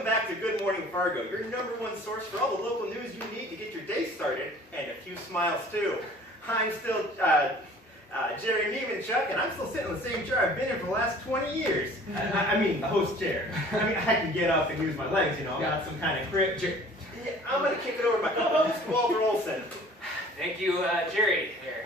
Welcome back to Good Morning Fargo, your #1 source for all the local news you need to get your day started, and a few smiles too. I'm still Jerry Neimanchuk, and I'm still sitting in the same chair I've been in for the last 20 years. I mean, the host chair. I mean, I can get up and use my legs, you know, I'm not some kind of crip. Yeah, I'm going to kick it over to my co-host, Walter Olson. Thank you, Jerry, there.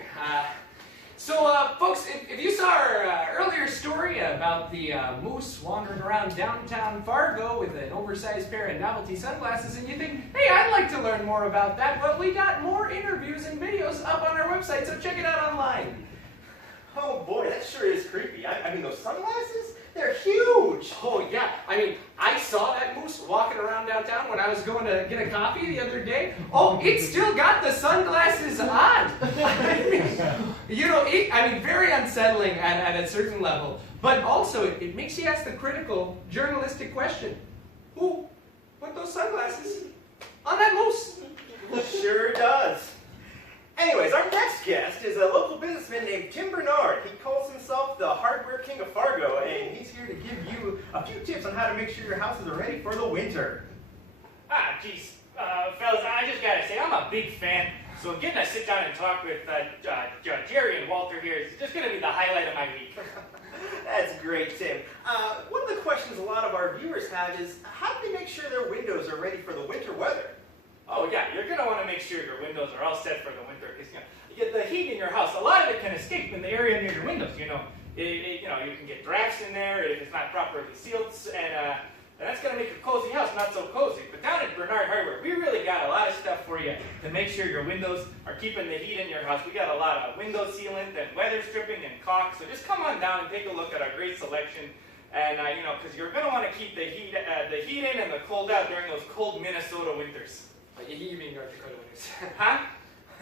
Folks, if you saw our earlier story about the moose wandering around downtown Fargo with an oversized pair of novelty sunglasses, and you think, hey, I'd like to learn more about that, well, we got more interviews and videos up on our website, so check it out online. Oh boy, that sure is creepy. I mean, those sunglasses? They're huge! Oh yeah, I mean, I saw that moose walking around downtown when I was going to get a coffee the other day. Oh, it still got the sunglasses on! I mean, you know, very unsettling at a certain level. But also, it makes you ask the critical, journalistic question. Who put those sunglasses on that moose? Sure does. Anyways, our next guest is a local businessman named Tim Bernard. He calls himself the hardware king of Fargo, and he's here to give you a few tips on how to make sure your houses are ready for the winter. Geez, fellas, I just gotta say, I'm a big fan, so getting to sit down and talk with Jerry and Walter here is just gonna be the highlight of my week. That's great, Tim. One of the questions a lot of our viewers have is, how do they make sure their windows are ready for the winter weather? Oh yeah, you're gonna want to make sure your windows are all set for the winter, because you get the heat in your house. A lot of it can escape in the area near your windows. You can get drafts in there if it's not properly sealed, and that's gonna make your cozy house not so cozy. But down at Bernard Hardware, we really got a lot of stuff for you to make sure your windows are keeping the heat in your house. We got a lot of window sealant and weather stripping and caulk. So just come on down and take a look at our great selection. And because you're gonna want to keep the heat in and the cold out during those cold Minnesota winters. You mean North Dakota winters? Huh?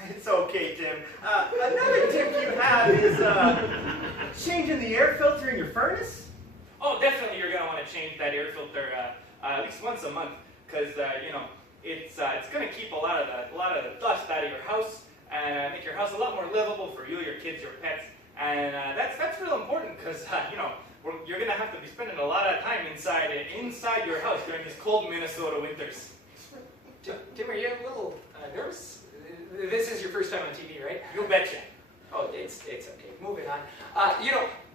It's okay, Tim. Another tip you have is changing the air filter in your furnace. Oh, definitely you're going to want to change that air filter at least once a month, because it's going to keep a lot of the dust out of your house and make your house a lot more livable for you, your kids, your pets, and that's real important because you're going to have to be spending a lot of time inside your house during these cold Minnesota winters. Tim, are you a little nervous? This is your first time on TV, right? You betcha. Oh, it's okay. Moving on.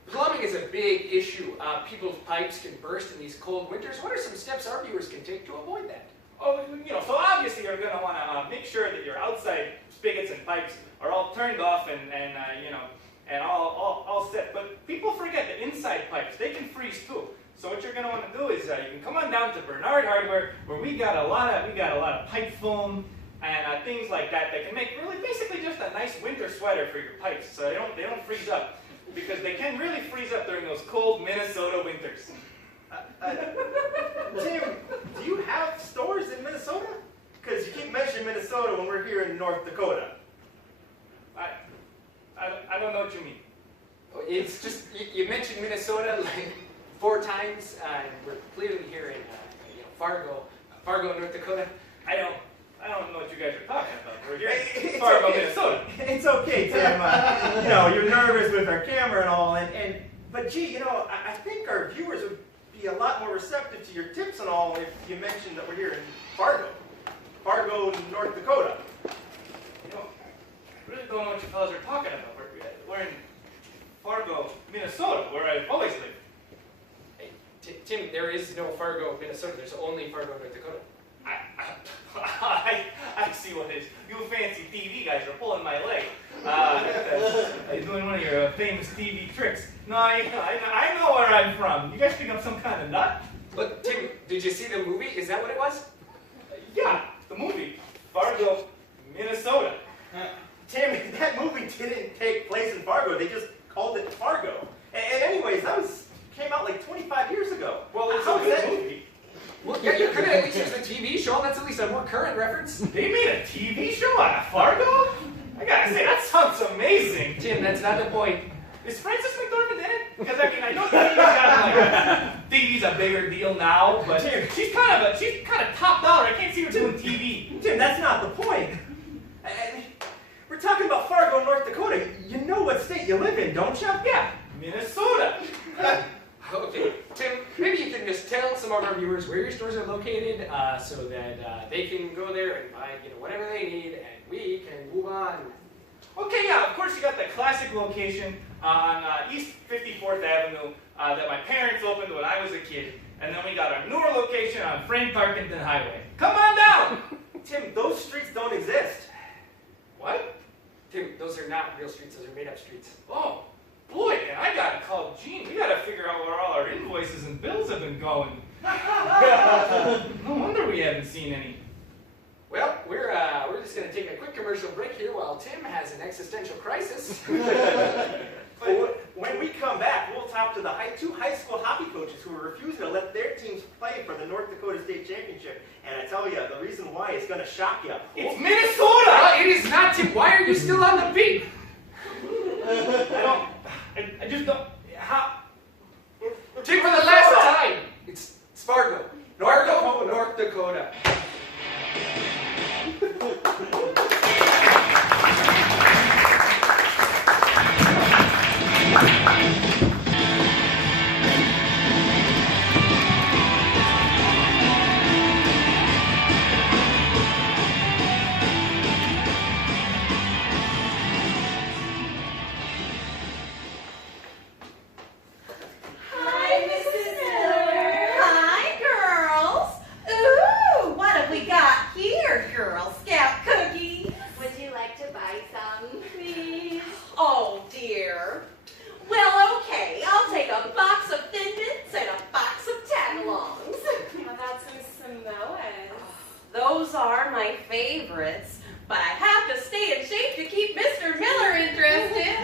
Plumbing is a big issue. People's pipes can burst in these cold winters. What are some steps our viewers can take to avoid that? Oh, so obviously you're going to want to make sure that your outside spigots and pipes are all turned off and all set. But people forget the inside pipes. They can freeze too. So what you're going to want to do is you can come on down to Bernard Hardware, where we got a lot of pipe foam and things like that can make really basically just a nice winter sweater for your pipes, so they don't freeze up, because they can really freeze up during those cold Minnesota winters. Tim, do you have stores in Minnesota? Because you keep mentioning Minnesota when we're here in North Dakota. I don't know what you mean. It's just you mentioned Minnesota like 4 times, and we're clearly here in Fargo, North Dakota. I don't know what you guys are talking about. We're here in Fargo, Minnesota. It's okay, Tim. You're nervous with our camera and all, but gee, I think our viewers would be a lot more receptive to your tips and all if you mentioned that we're here in Fargo, North Dakota. I really don't know what you fellas are talking about. We're in Fargo, Minnesota, where I've always lived. Hey, Tim, there is no Fargo, Minnesota. There's only Fargo, North Dakota. I see what it is. You fancy TV guys are pulling my leg. You're doing one of your famous TV tricks. No, I know where I'm from. You guys think I'm some kind of nut? But Tim, did you see the movie? Is that what it was? Yeah, the movie. Fargo, Minnesota. Tim, that movie didn't take place in Fargo. They just called it Fargo. And anyways, came out like 25 years ago. Well, it's a good movie. Well, yeah, you could have at least used the TV show. That's at least a more current reference. They made a TV show out of Fargo? I gotta say, that sounds amazing. Tim, that's not the point. Is Frances McDormand in it? Because I know TV's a bigger deal now, but she's kind of topped out. I can't see her doing TV. Tim, that's not the point. We're talking about Fargo, North Dakota. You know what state you live in, don't you? Yeah, Minnesota. Okay, Tim, maybe you can just tell some of our viewers where your stores are located so that they can go there and buy whatever they need and we can move on. Okay, yeah, of course you got the classic location on East 54th Avenue that my parents opened when I was a kid. And then we got our newer location on Frank Tarkenton Highway. Come on down! Tim, those streets don't exist. What? Tim, those are not real streets, those are made up streets. Oh, boy, man, I gotta call Gene. We gotta figure out where all our invoices and bills have been going. No wonder we haven't seen any. Well, we're just going to take a quick commercial break here while Tim has an existential crisis. But when we come back, we'll talk to the two high school hockey coaches who are refusing to let their teams play for the North Dakota State Championship. And I tell you, the reason why is going to shock you. It's Minnesota! It is not, Tim. Why are you still on the beat? I just don't. How? Tim, for the last time, it's Fargo. Fargo, North Dakota. Those are my favorites, but I have to stay in shape to keep Mr. Miller interested.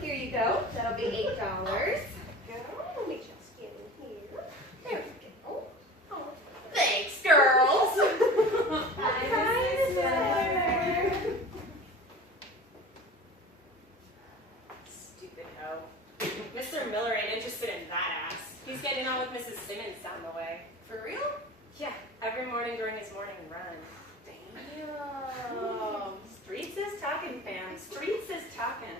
Here you go. That'll be $8. Let me just get in here. There we go. Oh, Thanks, girls. hi, Mrs. Miller. Stupid hoe. Mr. Miller ain't interested in that ass. He's getting on with Mrs. Simmons down the way. For real? Yeah, every morning during his morning run. Damn. Streets is talking, fam. Streets is talking.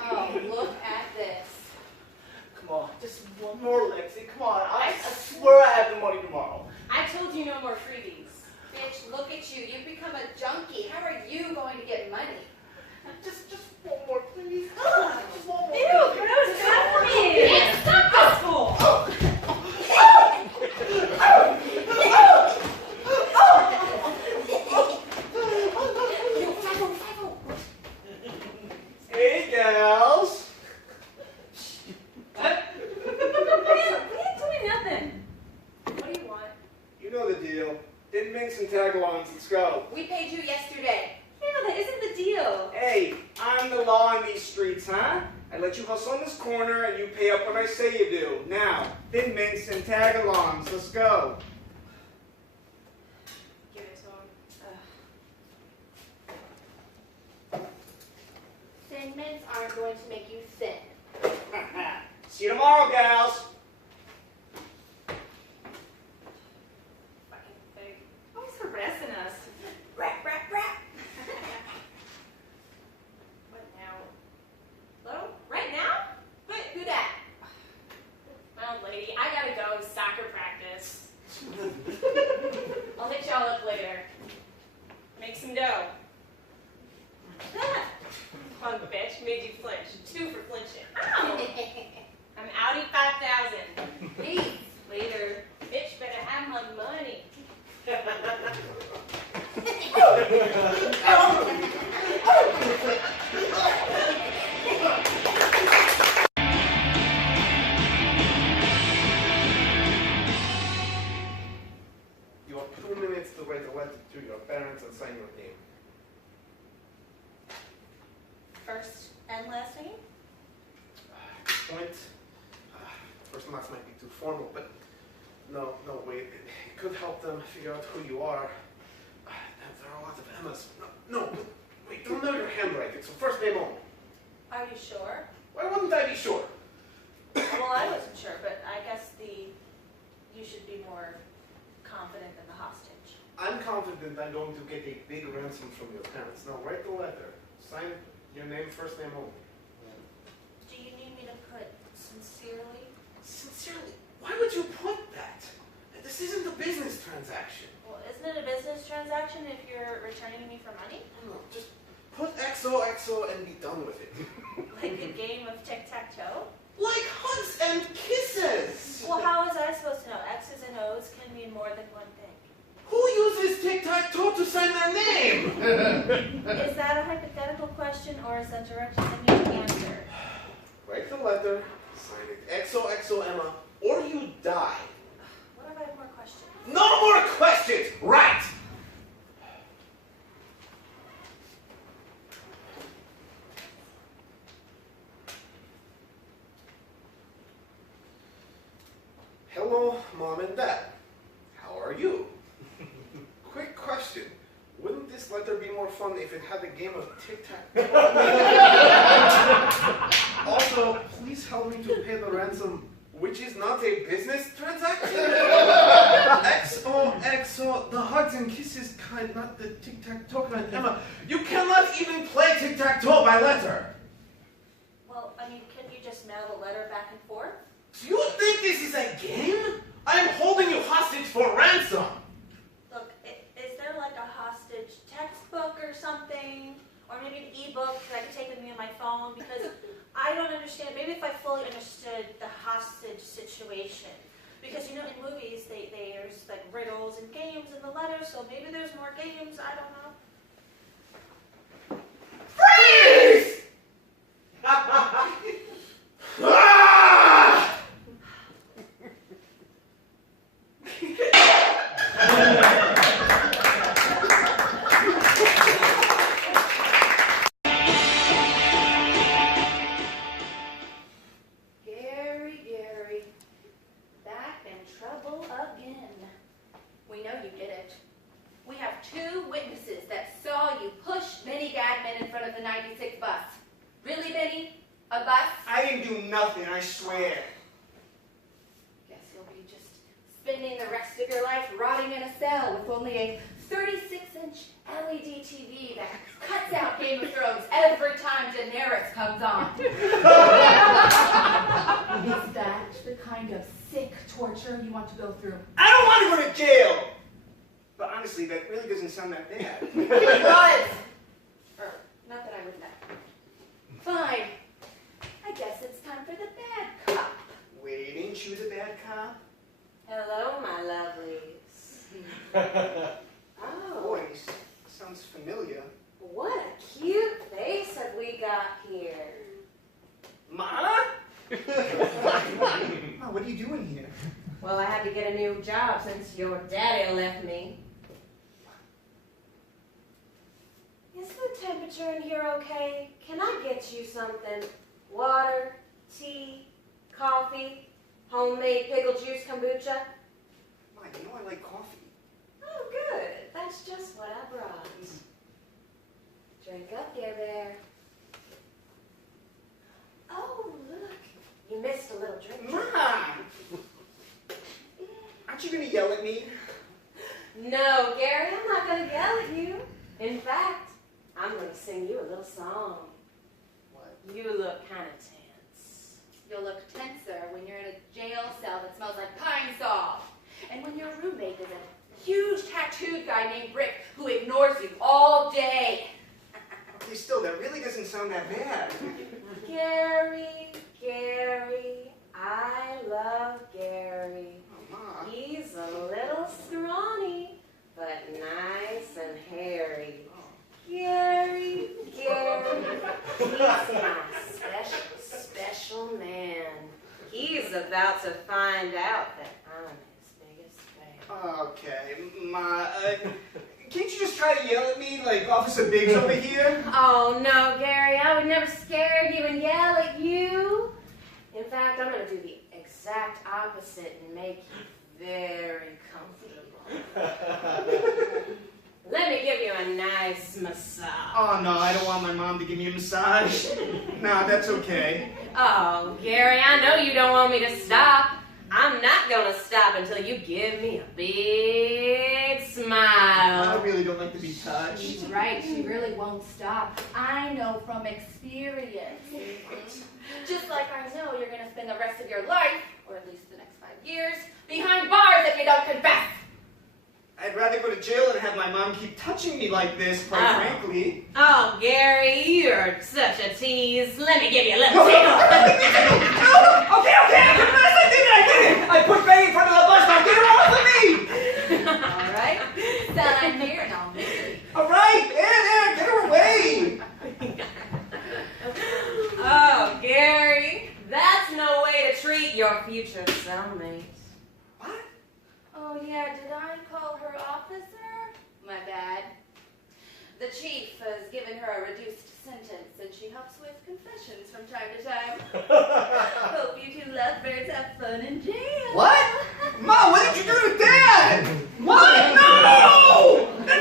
Oh, look at this. Come on, just one more, Lexi. Come on, I swear I have the money tomorrow. I told you no more freebies. Bitch, look at you. You've become a junkie. How are you going to get money? Just one more, please. Just one more. Ew, gross, stop me! Can't stop this fool! Hey, gals. What? We ain't doing nothing. What do you want? You know the deal. Didn't mince and tag-alongs. Let's go. We paid you yesterday. Yeah, that isn't the deal. Hey, I'm the law in these streets, huh? I let you hustle in this corner and you pay up when I say you do. Now, thin mints and tag-alongs. Let's go. Give it to him. Thin mints aren't going to make you thin. See you tomorrow, gals. Fucking pig. Always harassing us. Rap, rap, rap. What now? Hello? Right now? But Who that? well, lady, I gotta go. Soccer practice. I'll hit y'all up later. Make some dough. Fun bitch, made you flinch. 2 for flinching. Ow! I'm outie 5,000. Please. Later. Bitch better have my money. You have 2 minutes to write a letter to your parents and sign your name. First and last name? Point. First and last might be too formal, but no, wait. It could help them figure out who you are. There are a lot of Emmas. No, wait, don't know your handwriting, so first name only. Are you sure? Why wouldn't I be sure? Well, I wasn't sure, but I guess you should be more confident than the hostage. I'm confident I'm going to get a big ransom from your parents. Now write the letter. Sign Your name, first name only. Do you need me to put sincerely? Sincerely, why would you put that? This isn't a business transaction. Well, isn't it a business transaction if you're returning me for money? No, just put XOXO and be done with it. Like a game of tic-tac-toe? Like hugs and kisses! Well, how was I supposed to know? X's and O's can mean more than one thing. Who uses tic-tac-toe to sign their name? Is that a hypothetical question or is that direction I need to answer? Write the letter, sign it XOXO Emma, or you die. What if I have more questions? No more questions! Right! Hello, Mom and Dad. How are you? Quick question. Wouldn't this letter be more fun if it had a game of tic-tac-toe? Also, please help me to pay the ransom, which is not a business transaction. XOXO, the hugs and kisses kind, not the tic-tac-toe kind. Emma, you cannot even play tic-tac-toe by letter. Well, I mean, can you just mail the letter back and forth? Do you think this is a game? I am holding you hostage for ransom. Look, is there like a hostage textbook or something? Or maybe an e-book that I can take with me on my phone? Because I don't understand. Maybe if I fully understood the hostage situation. Because, you know, in movies, there's like riddles and games in the letters, so maybe there's more games. I don't know. Freeze! Ah! Gary, back in trouble again. We know you did it. We have 2 witnesses that saw you push Benny Gadman in front of the 96 bus. Really, Benny? A bus? I didn't do nothing, I swear. Guess you'll be just spending the rest of your life rotting in a cell with only a 36-inch LED TV that cuts out Game of Thrones every time Daenerys comes on. Is that the kind of sick torture you want to go through? I don't want to go to jail! But honestly, that really doesn't sound that bad. It was! Or, not that I would know. Fine. I guess it's time for the bad cop. Wait, ain't you the bad cop? Hello, my lovelies. Oh, Voice sounds familiar. what a cute face have we got here. Ma? Ma, what are you doing here? Well, I had to get a new job since your daddy left me. Is the temperature in here okay? Can I get you something? Water, tea, coffee, homemade pickle juice kombucha? Ma, you know I like coffee. Oh, good. That's just what I brought. Drink up, dear bear. Oh, look. You missed a little drink. Ma! Aren't you gonna yell at me? No, Gary, I'm not going to yell at you. In fact, I'm going to sing you a little song. What? You look kind of tense. You'll look tenser when you're in a jail cell that smells like pine saw. And when your roommate is a huge tattooed guy named Rick who ignores you all day. Okay, still, that really doesn't sound that bad. Gary, I love Gary. Oh, Ma. He's a little scrawny, but nice and hairy. Gary, he's my special man. He's about to find out that I'm his biggest fan. Okay, Ma, can't you just try to yell at me like Officer Biggs over here? Oh no, Gary, I would never scare you and yell at you. In fact, I'm going to do the exact opposite and make you very comfortable. Let me give you a nice massage. Oh, no, I don't want my mom to give me a massage. Nah, that's okay. Oh, Gary, I know you don't want me to stop. I'm not gonna stop until you give me a big smile. I really don't like to be touched. She's right, she really won't stop. I know from experience. Just like I know you're gonna spend the rest of your life, or at least the next 5 years, Behind bars if you don't confess. I'd rather go to jail than have my mom keep touching me like this, quite Ah. frankly. Oh, Gary, you're such a tease. Let me give you a little tickle. Okay, I confess, I did it! I put Betty in front of the bus stop, get her off of me! All right, sign here and I'll make it. All right, there, get her away! Oh, Gary, that's no way to treat your future cellmate. What? oh yeah, did I call her officer? My bad. The chief has given her a reduced sentence and she helps with confessions from time to time. Hope you two lovebirds have fun in jail. What? Mom, what did you do to Dad? What? No! No!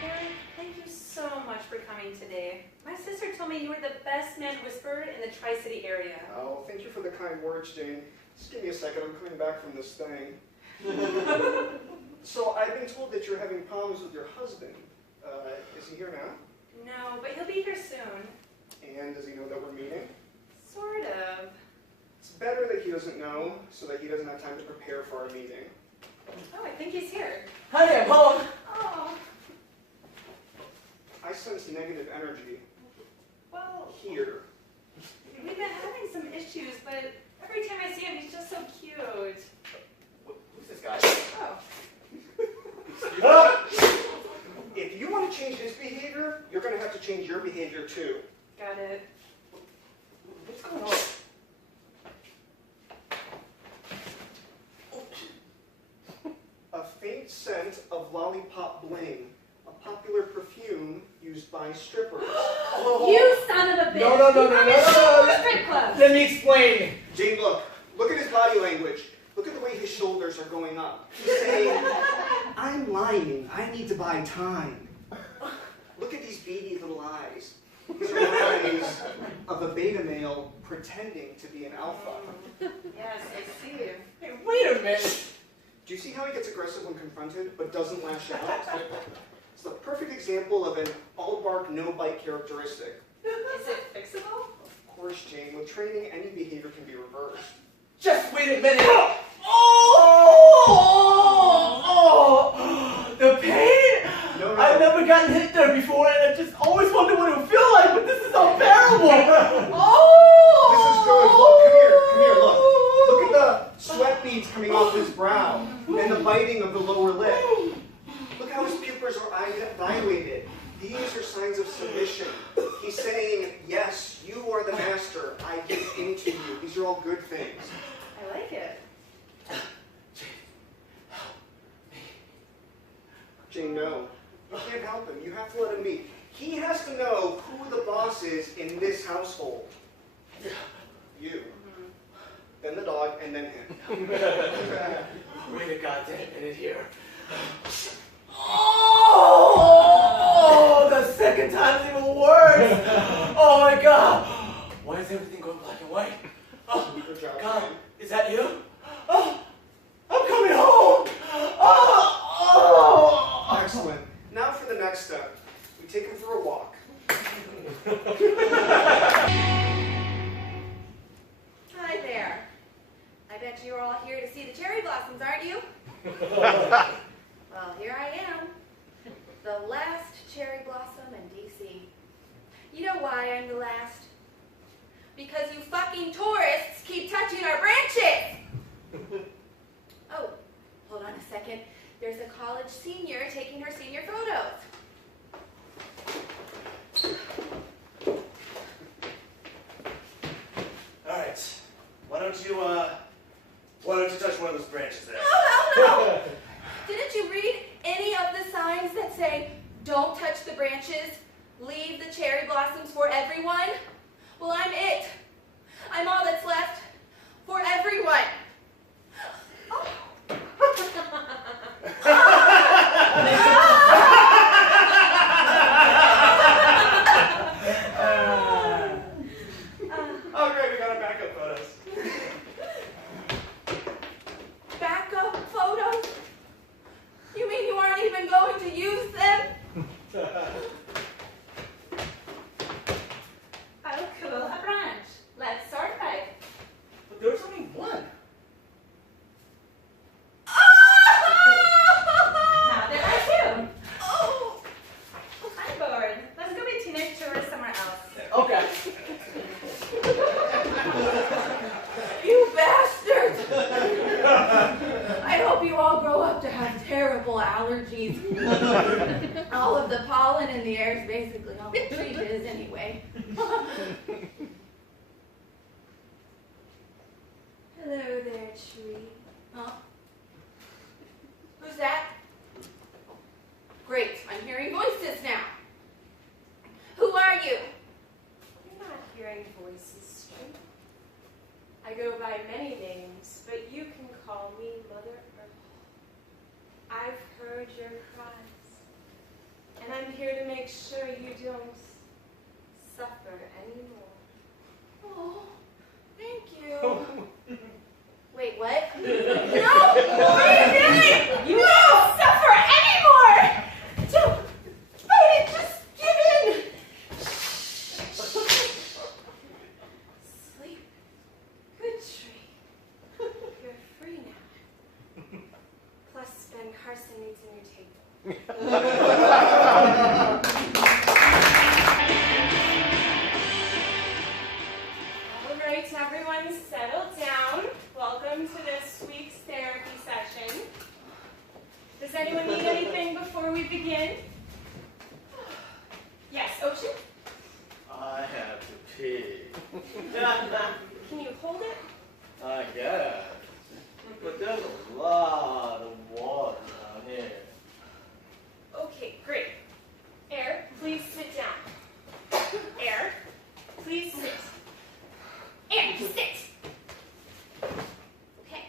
Gary, thank you so much for coming today. My sister told me you were the best man whisperer in the Tri-City area. Oh, thank you for the kind words, Jane. Just give me a second, I'm coming back from this thing. So, I've been told that you're having problems with your husband. Is he here now? No, but he'll be here soon. And does he know that we're meeting? Sort of. It's better that he doesn't know, so that he doesn't have time to prepare for our meeting. Oh, I think he's here. Honey, I'm home. Oh, I sense negative energy well, here. we've been having some issues, but every time I see him, he's just so cute. Who's this guy? Oh, If you want to change his behavior, you're going to have to change your behavior too. got it. What's going on? A faint scent of lollipop bling, a popular perfume used by strippers. You son of a bitch! No, no, no, You no, come no, in no, no. strip club. Let me explain. Jane, look at his body language. Look at the way his shoulders are going up. He's saying, I'm lying, I need to buy time. Look at these beady little eyes. These are eyes of a beta male pretending to be an alpha. Yes, I see. Hey, wait a minute. Do you see how he gets aggressive when confronted, but doesn't lash out? It's the perfect example of an all-bark, no-bite characteristic. Is it fixable? Of course, Jane, with training, any behavior can be reversed. Just wait a minute. Oh, the pain. No. I've never gotten hit there before, and I just always wondered what it would feel like, but this is unbearable. This is good. Look, come here, look. Look at the sweat beads coming off his brow, and the biting of the lower lip. Look how his pupils are dilated. These are signs of submission. He's saying, yes, you are the master. I give in to you. These are all good things. I like it. Jane, no. You can't help him. You have to let him be. He has to know who the boss is in this household. You. Then the dog, and then him. Wait a goddamn minute here. Oh, the second time's even worse. Oh my god. Why is everything going black and white? Oh, Good job. God, is that you? Oh, I'm coming home. Oh. Excellent. Now for the next step. We take him for a walk. Hi there. I bet you're all here to see the cherry blossoms, aren't you? Well, here I am. The last cherry blossom in DC. You know why I'm the last? Because you fucking tourists keep touching our branches! Oh, hold on a second. There's a college senior taking her senior photos. All right. Why don't you touch one of those branches there? No, hell no! Didn't you read any of the signs that say, don't touch the branches, leave the cherry blossoms for everyone? Well, I'm it. I'm all that's left for everyone. Oh. to use them? Oh, cool. A branch. Let's start by. But there's only one. Now there are two. Oh, I'm bored. Let's go be teenage tourists somewhere else. Okay. you bastards! I hope you all grow up to have terrible allergies. All of the pollen in the air is basically all the tree is anyway. Hello there, tree. Huh? Who's that? Great, I'm hearing voices now. Who are you? You're not hearing voices straight. I go by many names, but you can call me Mother Earth. I've heard your cries, and I'm here to make sure you don't suffer anymore. Oh, thank you. Wait, what? No! What are you doing? You won't suffer anymore! Don't fight it, just give in! Sleep. Good tree. You're free now. Plus, Ben Carson needs a new table. All right, everyone, settle down. Welcome to this week's therapy session. Does anyone need anything before we begin? Yes, Ocean? I have to pee. Can you hold it? I guess. But there's a lot of water down here. Okay, great. Air, please sit down. Air, please sit. Air, sit. Okay.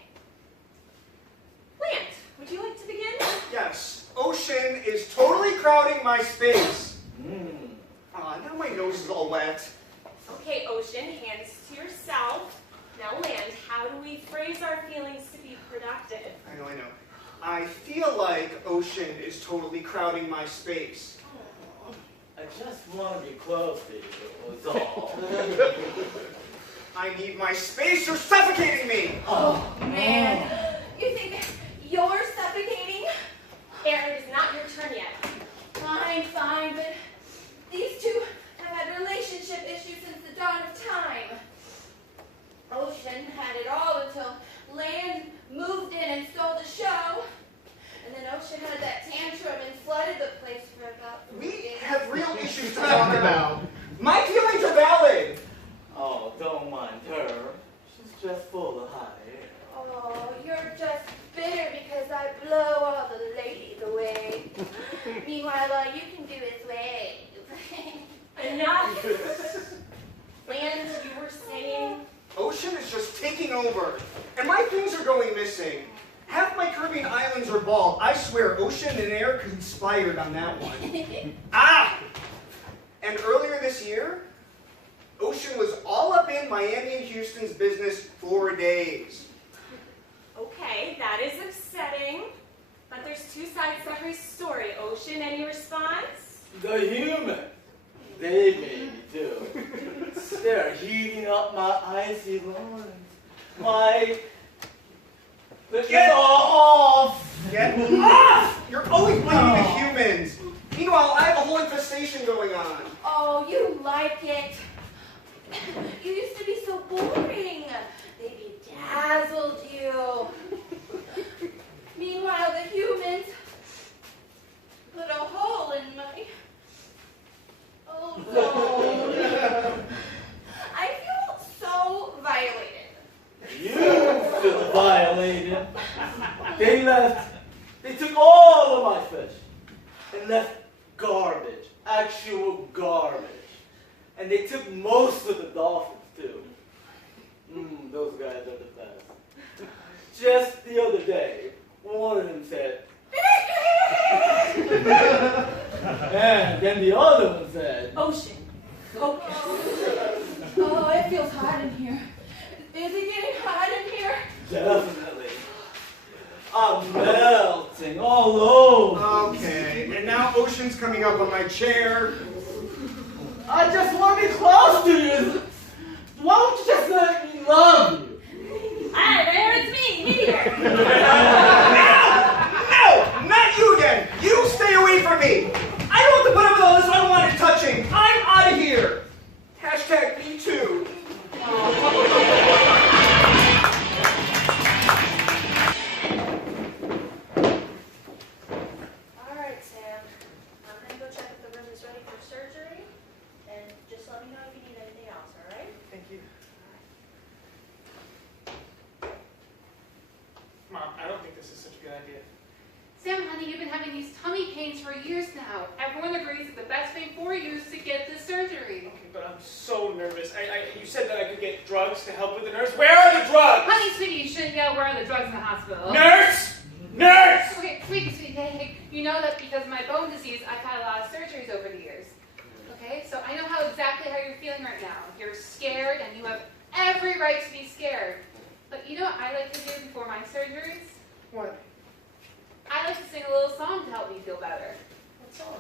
Land, would you like to begin? Yes, ocean is totally crowding my space. Mmm. Now my nose is all wet. Okay, Ocean, hands to yourself. Now, Land, how do we phrase our feelings to be productive? I know. I feel like ocean is totally crowding my space. I just want to be close to you, was all. I need my space, you're suffocating me! Oh, man. You think you're suffocating? Air, it is not your turn yet. Fine, but these two have had relationship issues since the dawn of time. Ocean had it all until Land moved in and stole the show. And then Ocean had that tantrum and flooded the place for about 3 We days. have real issues to talk about. My feelings are valid. Oh, don't mind her. She's just full of hot air. Oh, you're just bitter because I blow all the ladies away. Meanwhile, you can do his way. Enough! Land, you were saying? Ocean is just taking over, and my things are going missing. Half my Caribbean islands are bald. I swear, ocean and air conspired on that one. And earlier this year, Ocean was all up in Miami and Houston's business for days. Okay, that is upsetting. But there's two sides to every story. Ocean, any response? The humans, they made me too. They're heating up my icy lungs. Get off! Get off! You're always blaming the humans. Meanwhile, I have a whole infestation going on. Oh, you like it. You used to be so boring. They bedazzled you. Meanwhile, the humans put a hole in my... Oh, no. I feel so violated. You feel violated. They took all of my fish and left garbage, actual garbage. And they took most of the dolphins too. Those guys are the best. Just the other day, one of them said, and then the other one said, Ocean. Focus. Oh, it feels hot in here. Is it getting hot in here? definitely. I'm melting. melting all over. Okay, and now Ocean's coming up on my chair. I just want to be close to you. Why don't you just let me love you? Hi there, it's me, Meteor. No! Not you again! You stay away from me! I don't want to put up with all this unwanted touching! I'm out of here! Hashtag me too. Alright, Sam. I'm gonna go check if the room is ready for surgery. And just let me know if you need anything else, alright? Thank you. Mom, I don't think this is such a good idea. Sam, honey, you've been having these tummy pains for years now. Everyone agrees that the best thing for you is to get this surgery. Okay, but I'm so nervous. You said that I could get drugs to help with the nerves. Where are the drugs? Honey, sweetie, you shouldn't yell where are the drugs in the hospital. Nurse! Nurse! Okay, sweetie, hey, you know that because of my bone disease, I've had a lot of surgeries over the years. Okay, so I know exactly how you're feeling right now. You're scared, and you have every right to be scared. But you know what I like to do before my surgeries? What? I like to sing a little song to help me feel better. What song?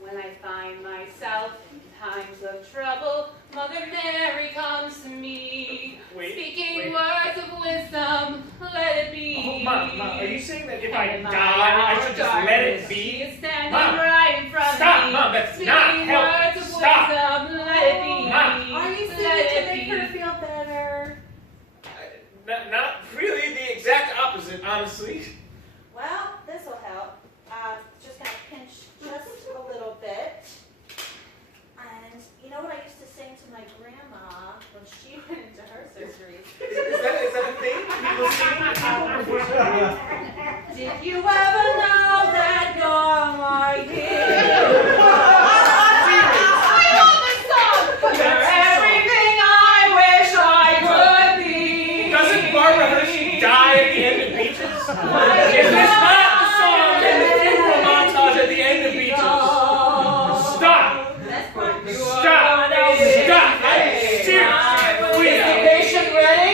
When I find myself in times of trouble, Mother Mary comes to me, speaking words of wisdom, let it be. Oh, Mom, are you saying that if I die, I should just let it be? She is standing Mom, right in front of stop, me, Mom, that's speaking not words helping. of Stop. wisdom, let it be. Mom. Are you Let singing to it make be. her feel better? Not really the exact opposite, honestly. Well, this will help. Just gonna pinch just a little bit. And you know what I used to sing to my grandma when she went into her surgeries? Is that a thing? People sing before surgery? Did you ever know that you're my hero? I love this song! You're everything I wish I could be. Doesn't Barbara Hershey die at the end of Beaches? Is this not the song in the funeral montage at the end of Beaches? Stop! Stop! Stop! I'm serious! Is the patient ready?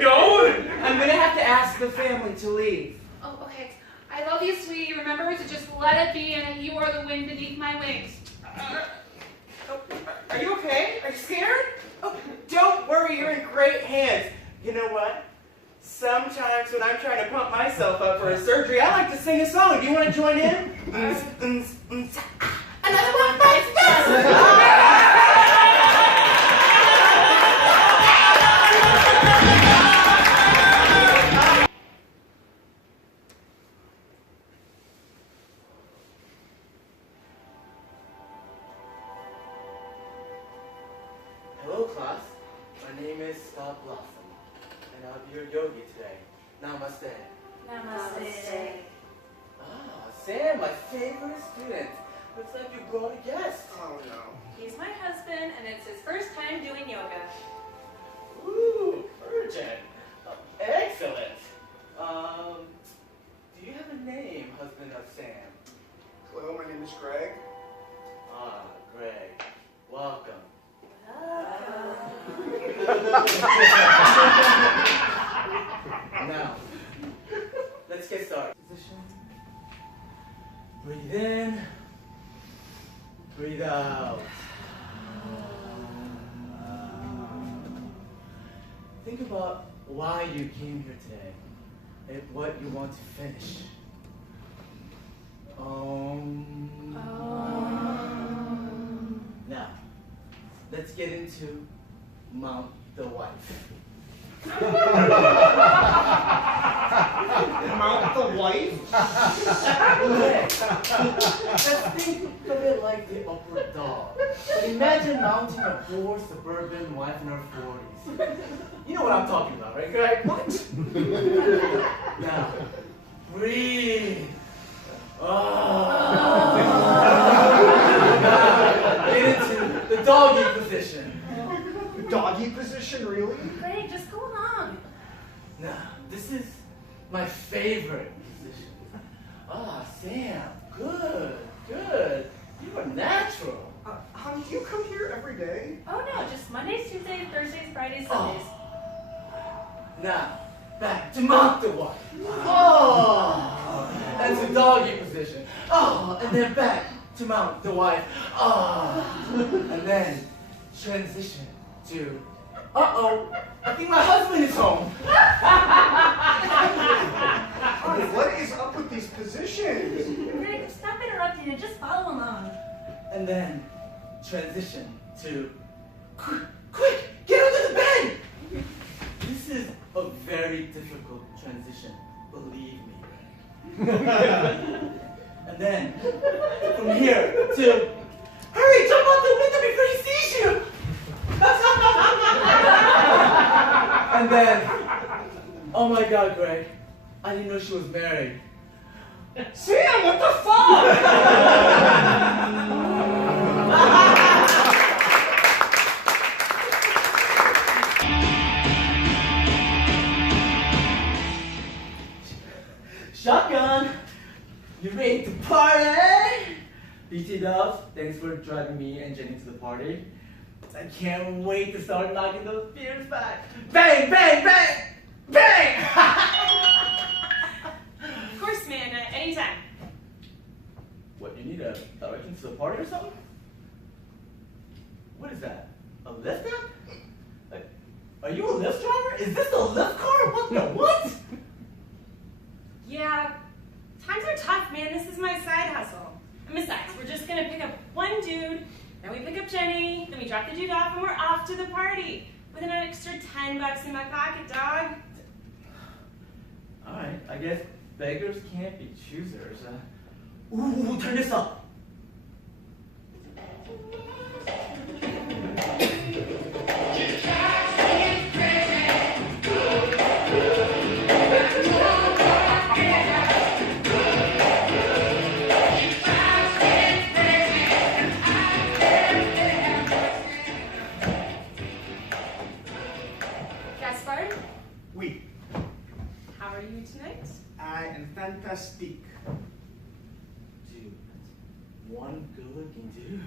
No! I'm gonna have to ask the family to leave. Oh, okay. I love you, sweetie. Remember to just let it be and that you are the wind beneath my wings. Are you okay? Are you scared? Oh, don't worry, you're in great hands. You know what? Sometimes when I'm trying to pump myself up for a surgery, I like to sing a song. Do you want to join in? Another one bites the dust. Hello, class. My name is Star Blossom, and I'll be your yogi today. Namaste. Namaste. Ah, Sam, my favorite student. Looks like you brought a guest. Oh no. He's my husband, and it's his first time doing yoga. Ooh, virgin. Excellent. Do you have a name, husband of Sam? Hello, my name is Greg. Ah, Greg. Welcome. Now, let's get started. Position. Breathe in. Breathe out. Think about why you came here today and what you want to finish. Now, let's get into Mount the Wife. Mount the wife? Just think of it like the upward dog. Imagine mounting a poor suburban wife in her 40s. You know what I'm talking about, right, Greg? What? Now, breathe. Get into the doggy position. Doggy position, really? Greg, just go along. Now, this is my favorite position. Ah, Sam, good. You are natural. Honey, do you come here every day? Oh no, just Mondays, Tuesdays, Thursdays, Fridays, Sundays. Now, back to mount the wife. Oh, and to doggy position. Oh, and then back to mount the wife. Oh, and then transition to, uh-oh, I think my husband is home. Honey, what is up with these positions? Rick, stop interrupting and just follow along. And then transition to, quick, get under the bed! This is a very difficult transition, believe me. And then, from here to, hurry, jump out the window before he sees you! And then, oh my God, Greg, I didn't know she was married. Sam, what the fuck? Shotgun, you ready to party? BT Dubs, thanks for driving me and Jenny to the party. I can't wait to start knocking those beers back. Bang, bang, bang, bang! Of course, man, anytime. What, you need a direction to the party or something? What is that? A lift app? Are you a Lyft driver? Is this a Lyft car? What the what? Yeah, times are tough, man. This is my side hustle. And besides, we're just gonna pick up one dude, then we pick up Jenny, then we drop the dude off, and we're off to the party with an extra $10 in my pocket, dog. Alright, I guess beggars can't be choosers. Ooh, turn this up. Gaspard, Oui, how are you tonight? I am fantastique. Dude, one good-looking dude.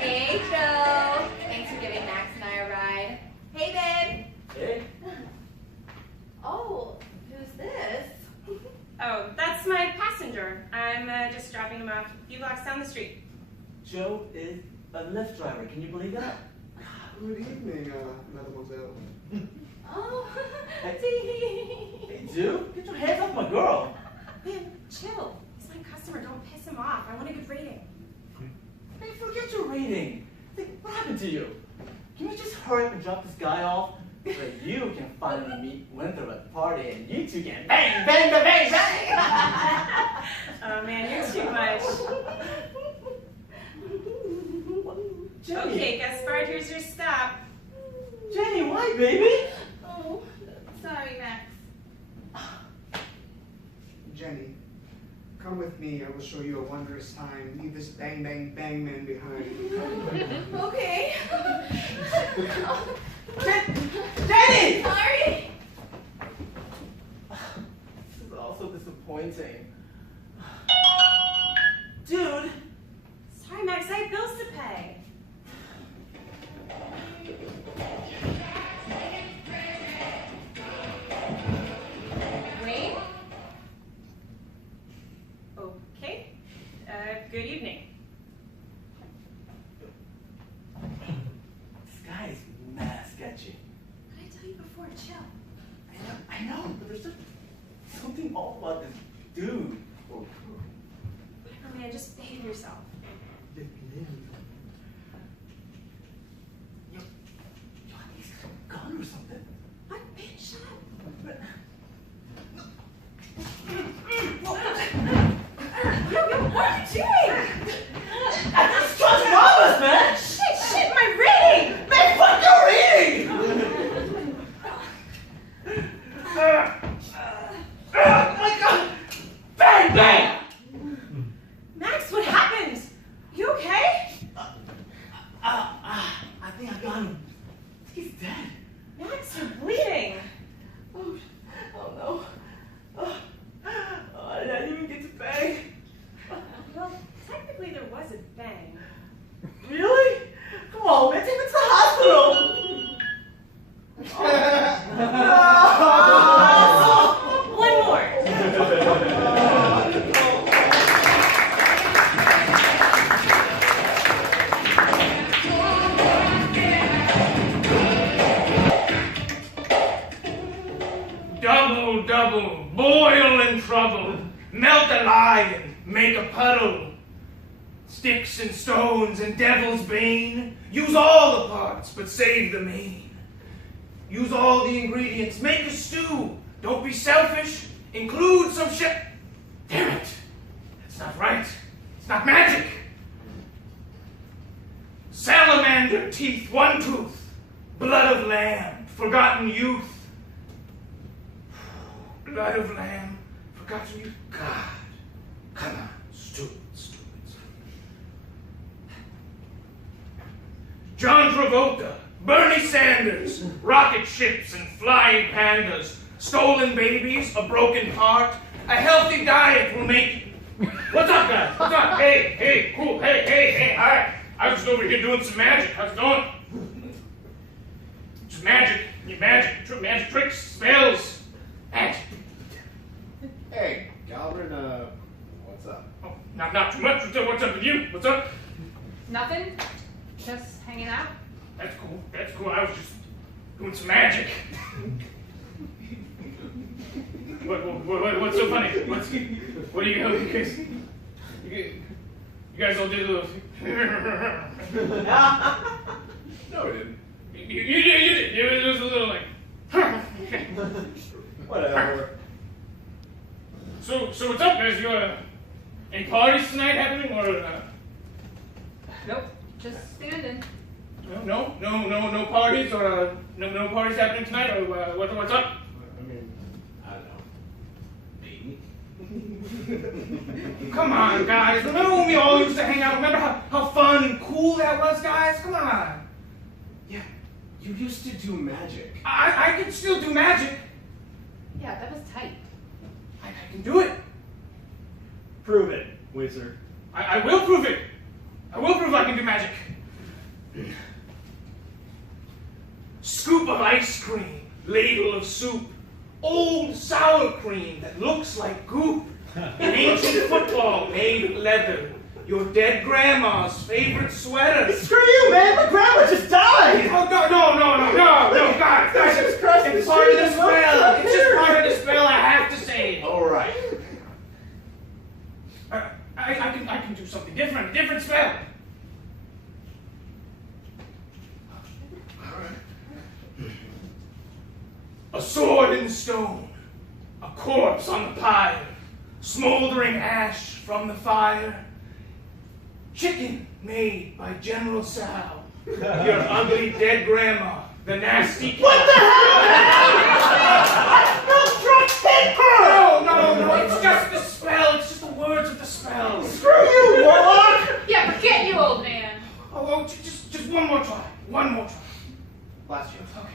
Hey, Joe. Thanks for giving Max and I a ride. Hey, babe. Hey? Oh, who's this? Oh, that's my passenger. I'm just dropping him off a few blocks down the street. Joe is a Lyft driver. Can you believe that? Good evening, mademoiselle. Oh, Hey. Dee. Hey, dude, get your hands off my girl. Man, chill. He's my customer. Don't piss him off. I want a good rating. Hey, forget your rating. Hey, what happened to you? Can we just hurry up and drop this guy off so that you can finally meet Winthrop at the party and you two can bang, bang, bang, bang, bang! Oh man, you're too much. Jenny. Okay, Gaspard, here's your stop. Jenny, why, baby? Oh, sorry, Max. Jenny, come with me. I will show you a wondrous time. Leave this bang, bang, bang man behind. Okay. Jenny! Sorry. This is also disappointing. Dude! Sorry, Max, I have bills to pay. Wayne? Okay. Good evening. This guy is mad sketchy. What did I tell you before? Chill. I know, but there's just something off about this dude. Oh, Whatever, man, just behave yourself. yo, he's got a gun or something. What? Bitch, shut up. Yo, what are you doing? try and make a puddle. Sticks and stones and devil's bane. Use all the parts, but save the main. Use all the ingredients, make a stew. Don't be selfish, include some shit. Damn it, that's not right. It's not magic. Salamander teeth, one tooth. Blood of lamb, forgotten youth. Blood of lamb, forgotten youth. God, come on, stupid. John Travolta, Bernie Sanders, rocket ships and flying pandas, stolen babies, a broken heart, a healthy diet will make you. What's up, guys? What's up? Hey, cool. Hey, hi. I was just over here doing some magic. How's it going? Just magic. Magic tricks, spells, magic. Hey, Galvin, what's up? Oh, not too much. What's up with you? What's up? Nothing? Just hanging out? That's cool. I was just doing some magic. What's so funny? What do you guys? You guys all did a little. No, we didn't. You did. It was a little like. Whatever. So what's up, guys? You any parties tonight happening or? Nope. Just standing. No parties or no parties happening tonight or what's up? I mean, I don't know. Maybe. Come on, guys. Remember when we all used to hang out? Remember how fun and cool that was, guys? Come on. Yeah, you used to do magic. I can still do magic. Yeah, that was tight. I can do it. Prove it, wizard. I will prove it. I will prove I can do magic. Scoop of ice cream, ladle of soup, old sour cream that looks like goop, an ancient football made of leather, your dead grandma's favorite sweater. Screw you, man! My grandma just died! Oh, no, guys, Jesus Christ, it's part of the spell. It's just part of the spell I have to say. Alright. I can do something different, a different spell. A sword in stone, a corpse on the pyre, smoldering ash from the fire, chicken made by General Sal, your ugly dead grandma, the nasty cow. What the hell? I spelled drunk paper! No, it's just the spell, it's just the words of the spell. Screw you, warlock! Yeah, forget you, old man. Oh, just one more try, Last year. Okay.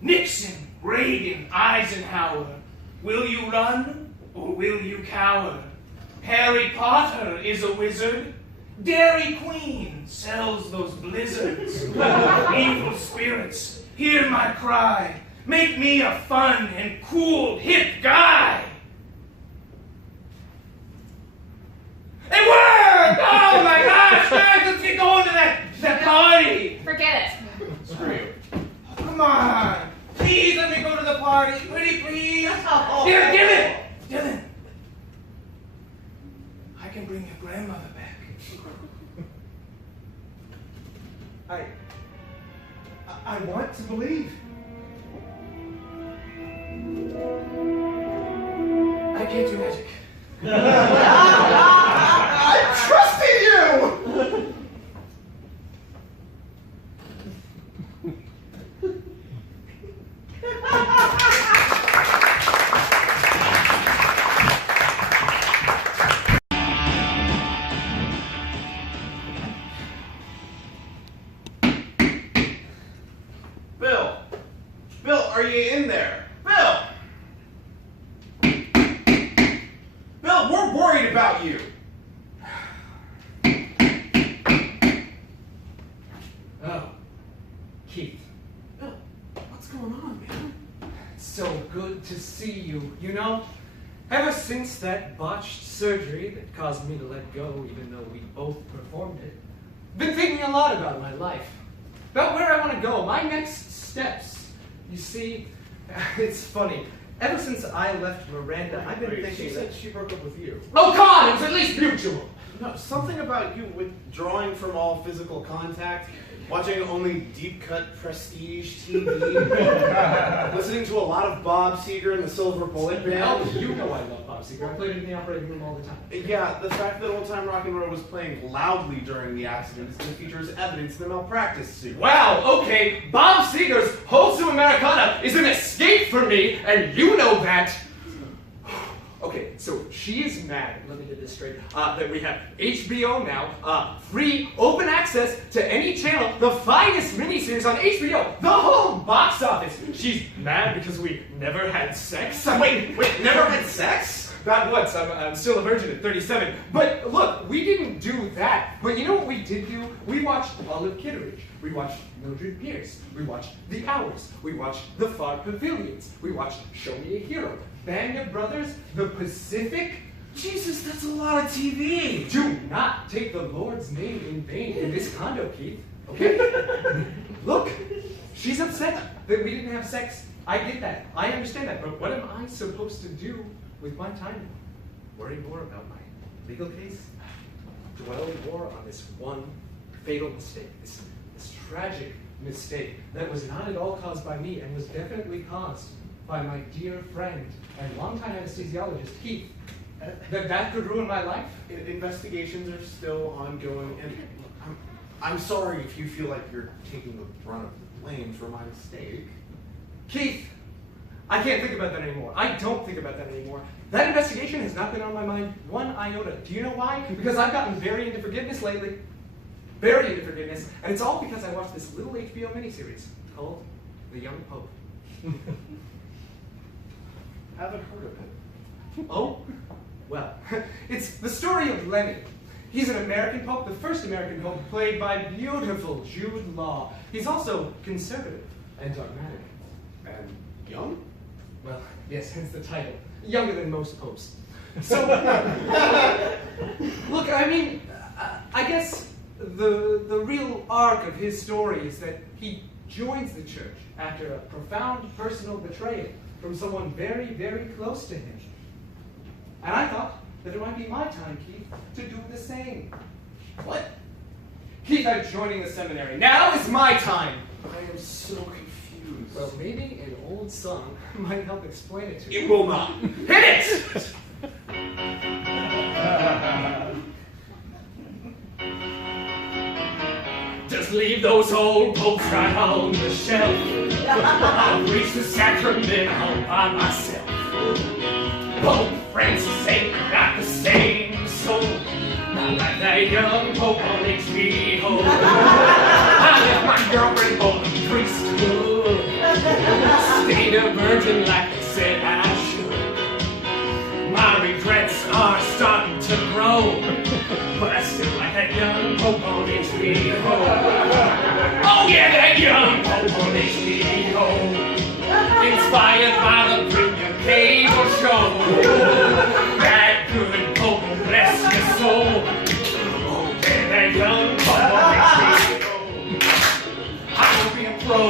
Nixon, Reagan, Eisenhower, will you run or will you cower? Harry Potter is a wizard. Dairy Queen sells those blizzards. Evil spirits, hear my cry. Make me a fun and cool hip guy. It worked! Oh my gosh, guys, let's get going to that party. Forget it. Screw you. Come on. Please let me go to the party. Pretty please. Here, Dylan. I can bring your grandmother back. I want to believe. I can't do magic. I trusted you! Bill, are you in there? Bill, we're worried about you. Oh, Keith. Bill, what's going on, man? It's so good to see you. You know, ever since that botched surgery that caused me to let go, even though we both performed it, been thinking a lot about my life, about where I want to go, my next steps. You see, it's funny. Ever since I left Miranda, I've been thinking She that... said she broke up with you. Oh, come on! It was at least mutual! No, something about you withdrawing from all physical contact, watching only deep-cut prestige TV, listening to a lot of Bob Seger and the Silver Bullet Band. Oh, you know I love Bob Seger. I played it in the operating room all the time. Yeah, the fact that Old Time Rock and Roll was playing loudly during the accident is going to feature as evidence in the malpractice suit. Wow, okay, Bob Seger's Wholesome Americana is an escape for me, and you know that. Okay, so she is mad, let me get this straight, that we have HBO now, free open access to any channel, the finest miniseries on HBO, the whole box office. She's mad because we never had sex. Wait, never had sex? Not once, I'm still a virgin at 37. But look, we didn't do that. But you know what we did do? We watched Olive Kitteridge. We watched Mildred Pierce. We watched The Hours. We watched The Far Pavilions. We watched Show Me a Hero. Band of Brothers, The Pacific. Jesus, that's a lot of TV. Do not take the Lord's name in vain in this condo, Keith. Okay? Look, she's upset that we didn't have sex. I get that. I understand that. But what am I supposed to do with my time now? Worry more about my legal case? Dwell more on this one fatal mistake, this tragic mistake that was not at all caused by me and was definitely caused by my dear friend and longtime anesthesiologist, Keith. That could ruin my life? Investigations are still ongoing, and I'm sorry if you feel like you're taking the brunt of the blame for my mistake. Keith, I can't think about that anymore. I don't think about that anymore. That investigation has not been on my mind one iota. Do you know why? Because I've gotten very into forgiveness lately. Very into forgiveness. And it's all because I watched this little HBO miniseries called The Young Pope. Haven't heard of it. Oh? Well, it's the story of Lenny. He's an American pope, the first American pope, played by beautiful Jude Law. He's also conservative and dogmatic. And young? Well, yes, hence the title. Younger than most popes. So, look, I mean, I guess the real arc of his story is that he joins the church after a profound personal betrayal from someone very, very close to him. And I thought that it might be my time, Keith, to do the same. What? Keith, I'm joining the seminary. Now is my time! I am so confused. Well, maybe an old song might help explain it to you. It will not. Hit it! Just leave those old popes right on the shelf. I'll preach the sacrament all by myself. Pope Francis ain't got the same soul, not like that young pope on HBO. I left my girlfriend for the priesthood, stayed a virgin like they said I should. My regrets are starting to grow, but I still like that young pope on HBO. Oh yeah, that young pope on HBO. Inspired by the premium cable show. That good pope will bless your soul. Oh yeah, that young pope on HBO. I will be a pro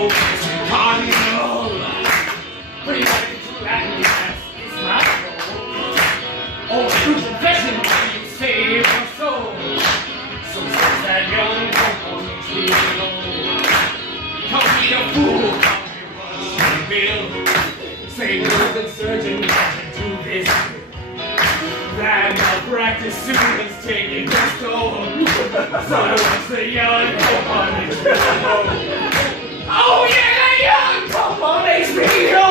cardinal. Pretty much true Latin, it's my goal. Oh, true confession will save your soul. So says that young pope on HBO. Don't be a fool, don't be what you will. Say words and surgeon to do this. That malpractice soon is taking its toll. So I watch the young pope on HBO. Oh yeah, that young pope on HBO.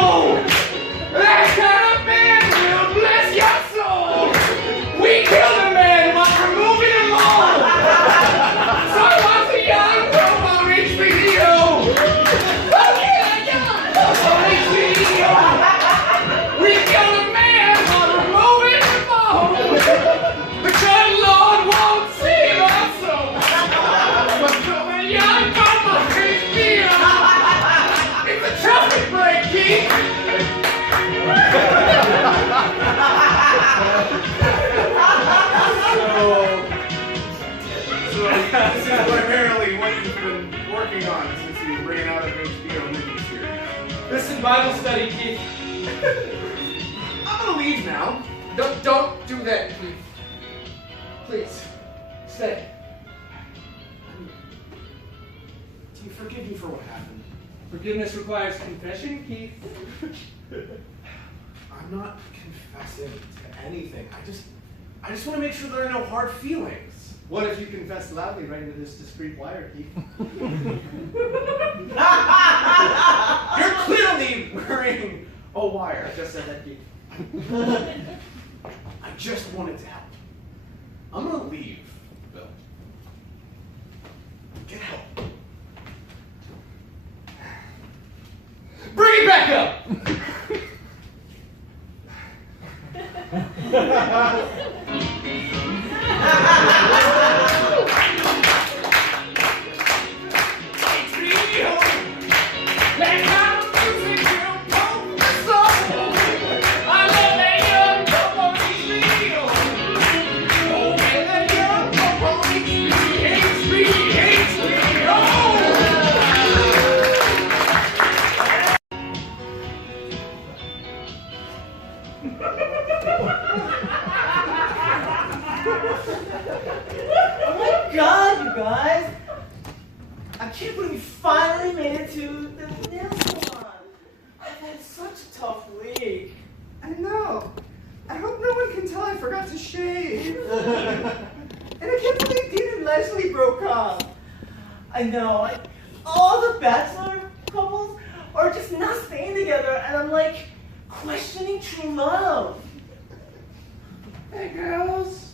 That kind of man will bless your soul. We kill the man while removing them all. So I watch the young pope on HBO. Oh yeah, that young pope on HBO. We kill the man while removing them all. The good Lord won't save our soul. But kill the young pope on HBO. It's a chocolate break, Keith. So this is primarily what you've been working on since you ran out of HBO miniseries. Listen, Bible study, Keith. then, Keith. Please, stay. Do you forgive me for what happened? Forgiveness requires confession, Keith. I'm not confessing to anything. I just want to make sure there are no hard feelings. What if you confess loudly right into this discreet wire, Keith? You're clearly wearing a wire. I just said that, Keith. I just wanted to help. I'm gonna leave, Bill. Get help. Bring it back up! Oh my god, you guys! I can't believe we finally made it to the nail salon. I've had such a tough week. I know. I hope no one can tell I forgot to shave. And I can't believe Dean and Leslie broke up. I know. All the bachelor couples are just not staying together, and I'm like questioning true love. Hey girls,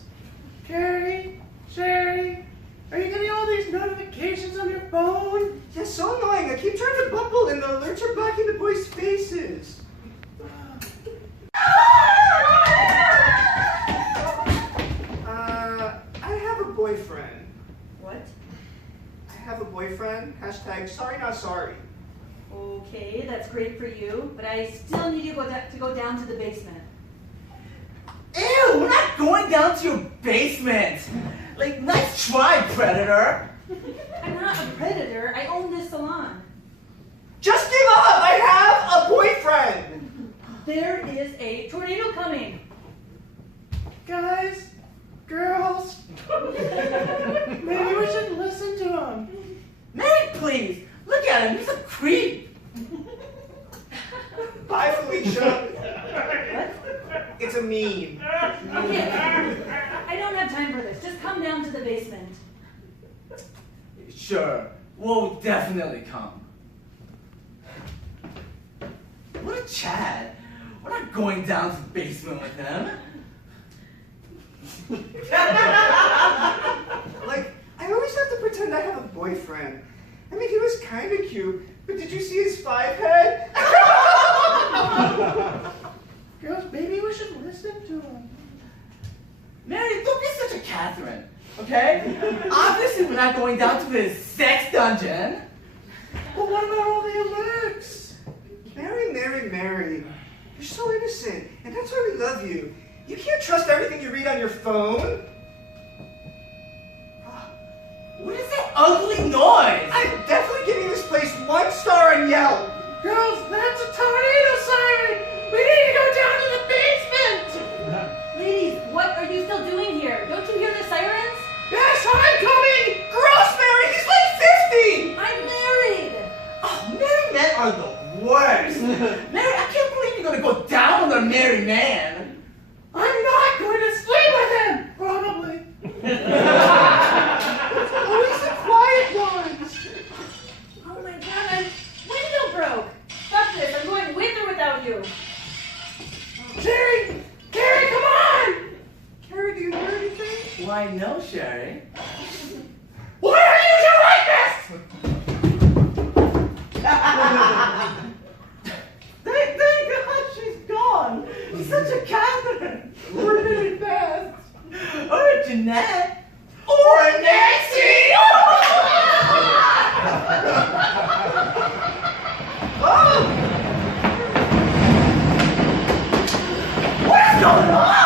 Carrie, Sherry, are you getting all these notifications on your phone? Yeah, so annoying. I keep trying to bumble and the alerts are blocking the boys' faces. I have a boyfriend. What? I have a boyfriend. Hashtag sorry not sorry. Okay, that's great for you, but I still need you to go down to the basement. Ew, we're not going down to your basement. Like, nice try, Predator. I'm not a predator. I own this salon. Just give up! I have a boyfriend! There is a tornado coming. Guys, girls, maybe we should listen to him. Mary, please, look at him. He's a creep. Bye, Felicia. It's a meme. Okay, I don't have time for this. Just come down to the basement. Sure, we'll definitely come. What a Chad. We're not going down to the basement with him. Like, I always have to pretend I have a boyfriend. I mean, he was kind of cute, but did you see his 5 head? Girls, maybe we should listen to him. Mary, don't be such a Catherine, okay? Obviously, we're not going down to this sex dungeon. But what about all the alerts? Mary, Mary, Mary. You're so innocent, and that's why we love you. You can't trust everything you read on your phone. What is that ugly noise? I'm definitely giving this place 1 star on Yelp. Girls, that's a tornado siren. We need to go down to the basement. Ladies, what are you still doing here? Don't you hear the sirens? Yes, I'm coming. Gross, Mary, he's like 50! I'm married! Oh, married men are the worst. Mary, I can't believe you're gonna go down on a married man. I'm not going to sleep with him. Probably. Always the quiet ones. Oh my god, my window broke! Fuck this, I'm going with or without you. Carrie, come on. Carrie, do you hear anything? Why, no, Sherry. Why are you so like this? Thank God she's gone. He's such a Catherine. We're really fast. Or a Jeanette. Or a Nancy. Oh! What's going on?